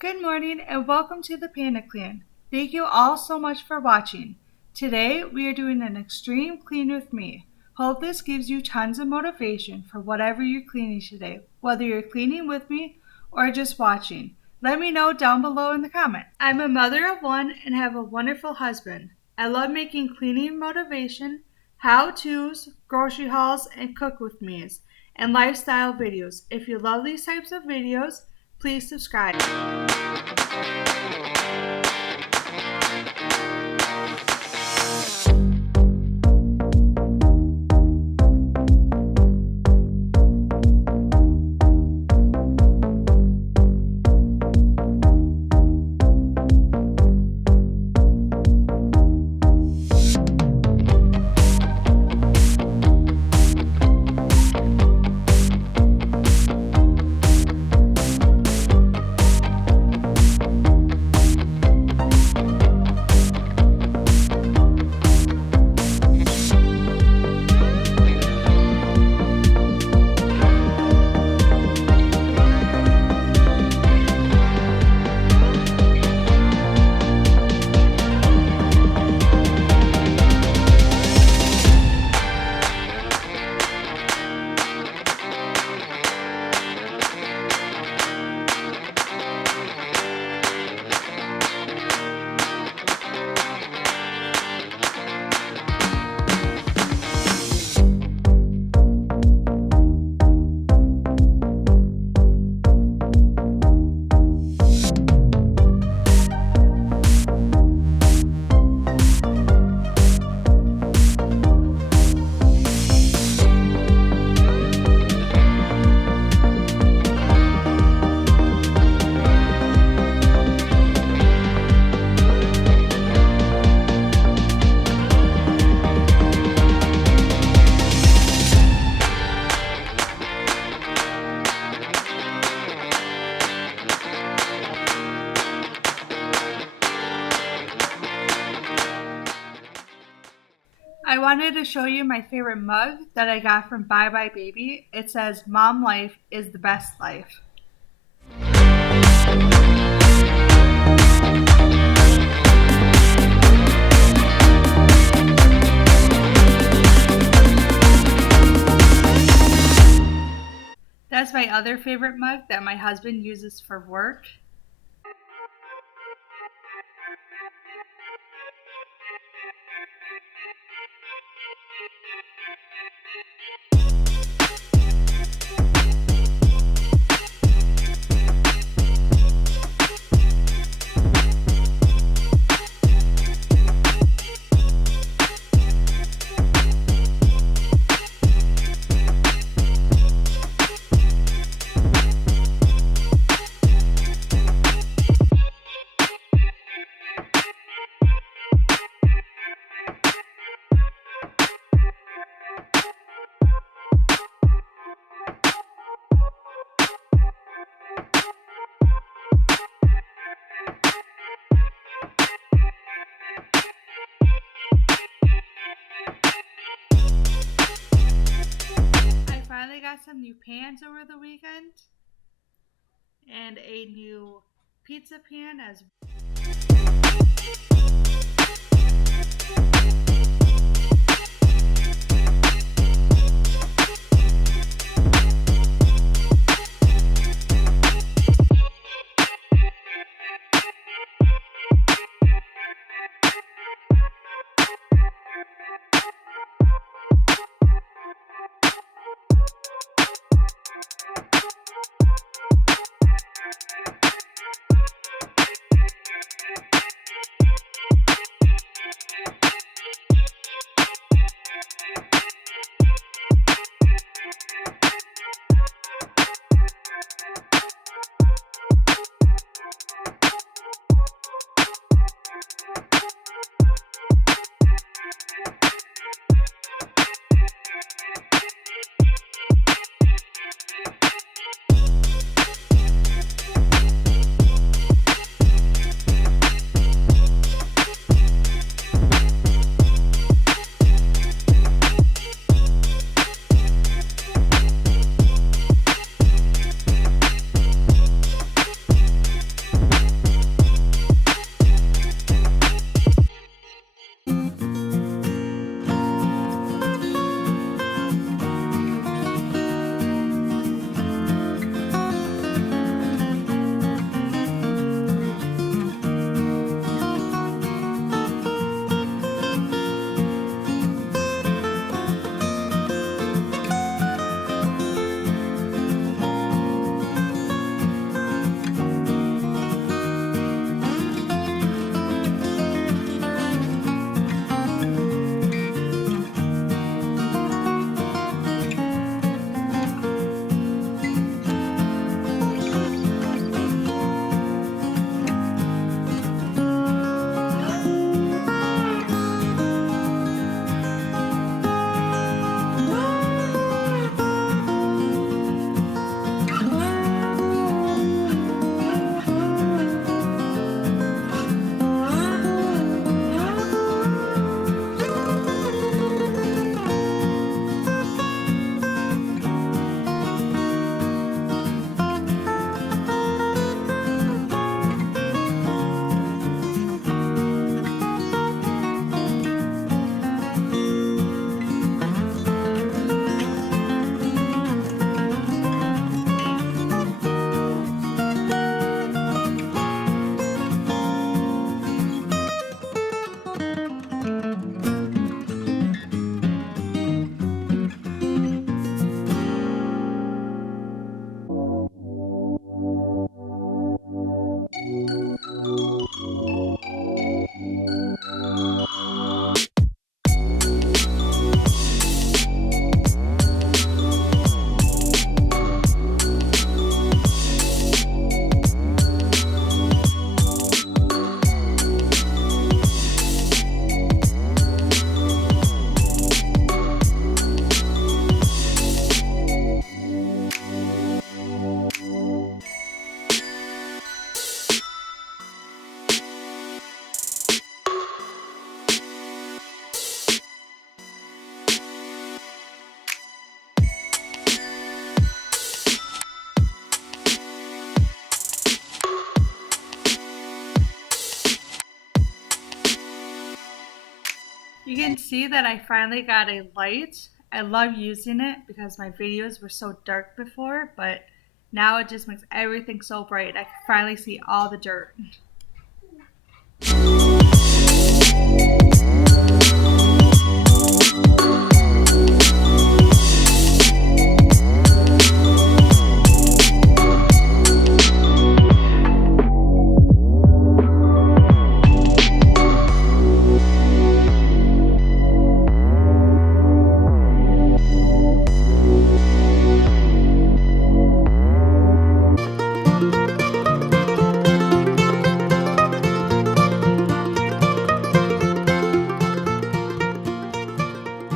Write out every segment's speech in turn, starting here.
Good morning and welcome to the Panda Clan. Thank you all so much for watching. Today we are doing an extreme clean with me. Hope this gives you tons of motivation for whatever you're cleaning today, whether you're cleaning with me or just watching. Let me know down below in the comments. I'm a mother of one and have a wonderful husband. I love making cleaning motivation, how-tos, grocery hauls, and cook with me's, and lifestyle videos. If you love these types of videos, please subscribe. I wanted to show you my favorite mug that I got from Bye Bye Baby. It says, "Mom life is the best life." That's my other favorite mug that my husband uses for work. I finally got some new pans over the weekend and a new pizza pan as You can see that I finally got a light. I love using it because my videos were so dark before, but now it just makes everything so bright. I can finally see all the dirt.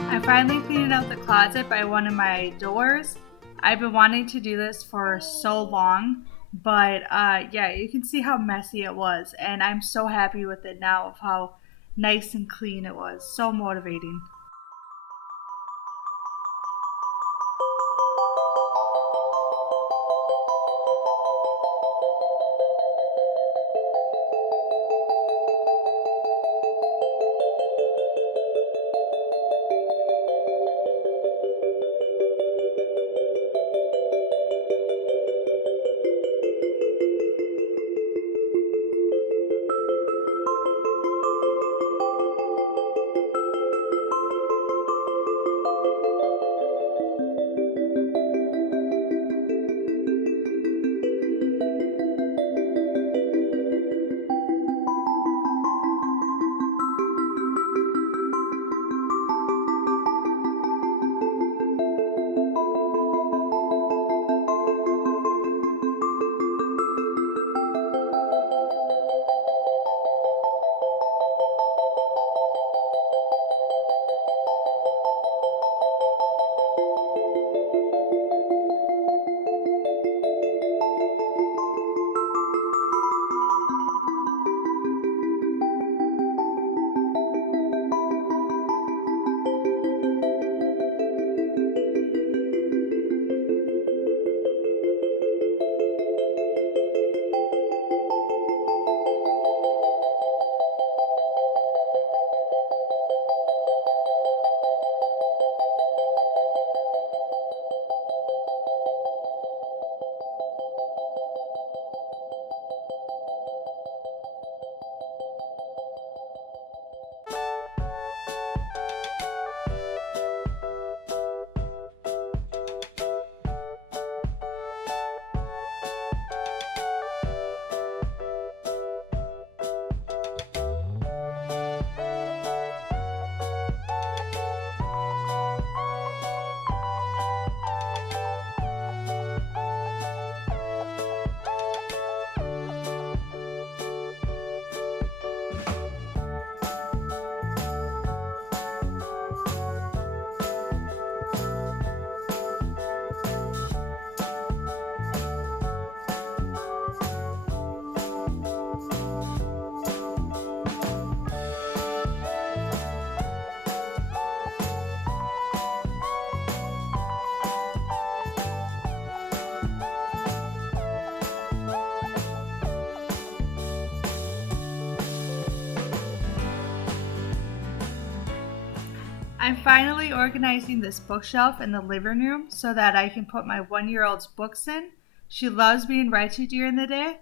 I finally cleaned out the closet by one of my doors. I've been wanting to do this for so long, but yeah, you can see how messy it was, and I'm so happy with it now of how nice and clean it was. So motivating. I'm finally organizing this bookshelf in the living room so that I can put my 1-year-old's books in. She loves being read to during the day.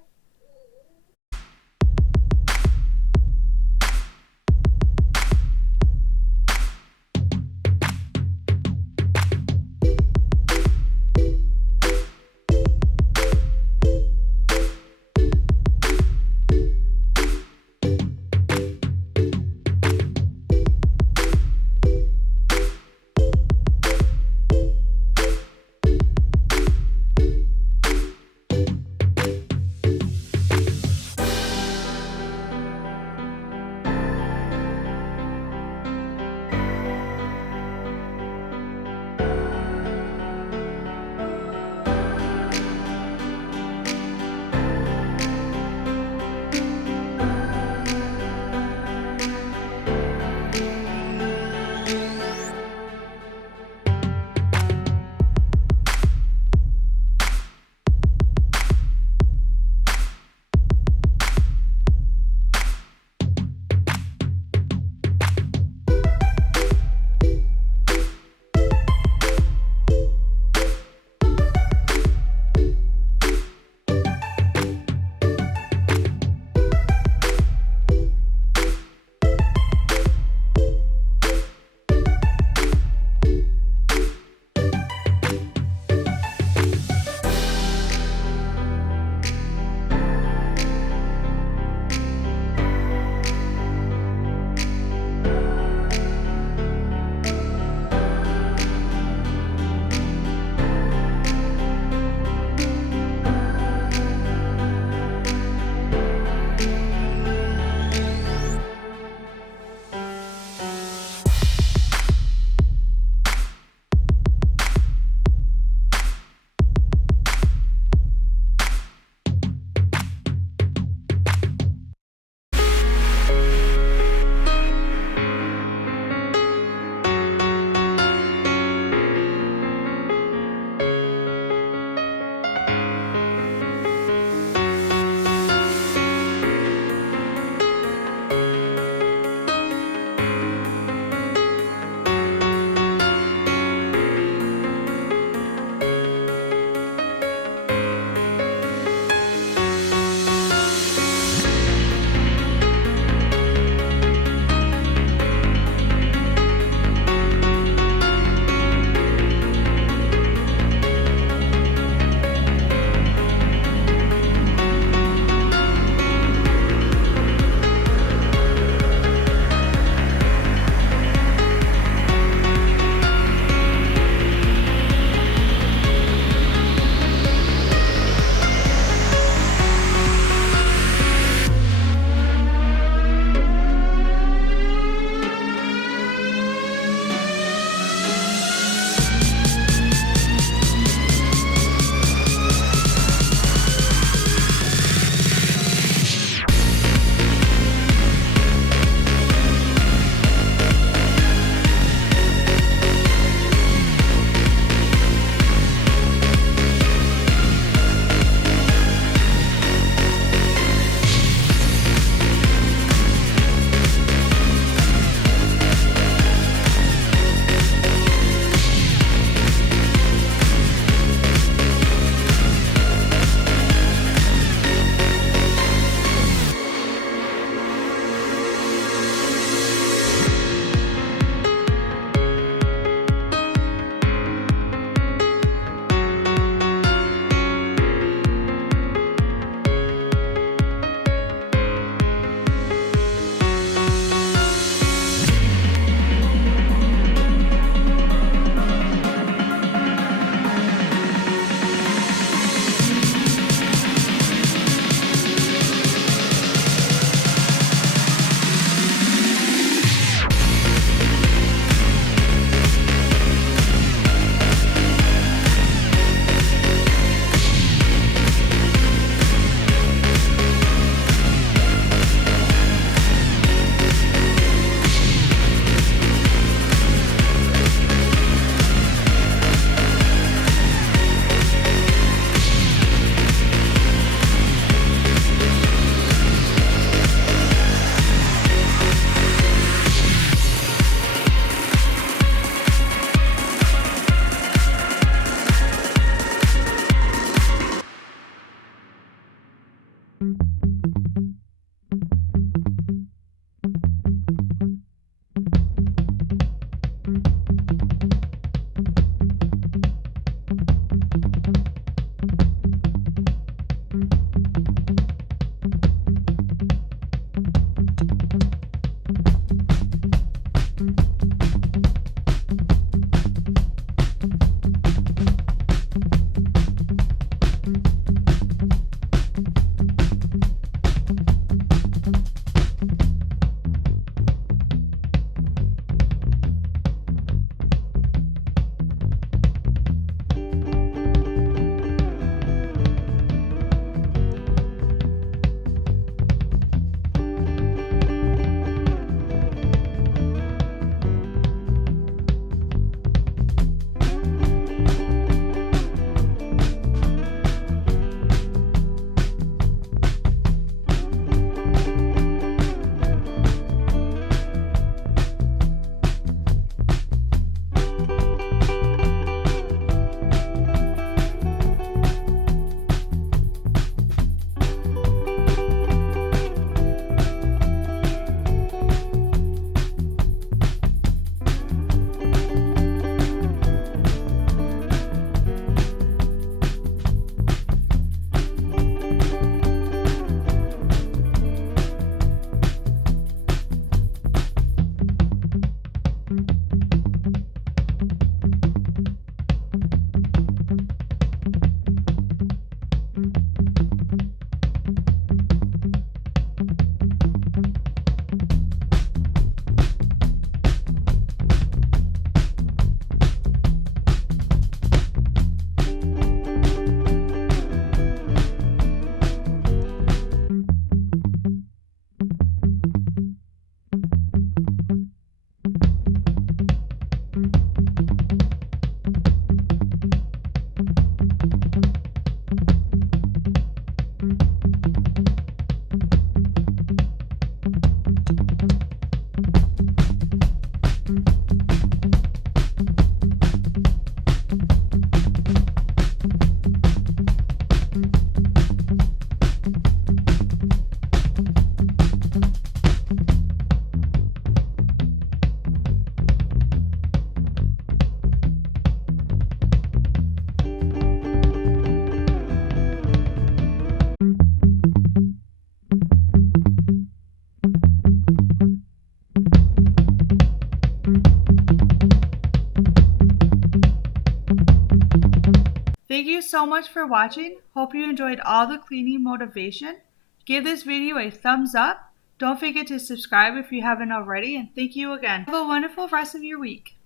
Thank you so much for watching. Hope you enjoyed all the cleaning motivation. Give this video a thumbs up. Don't forget to subscribe if you haven't already, and thank you again. Have a wonderful rest of your week.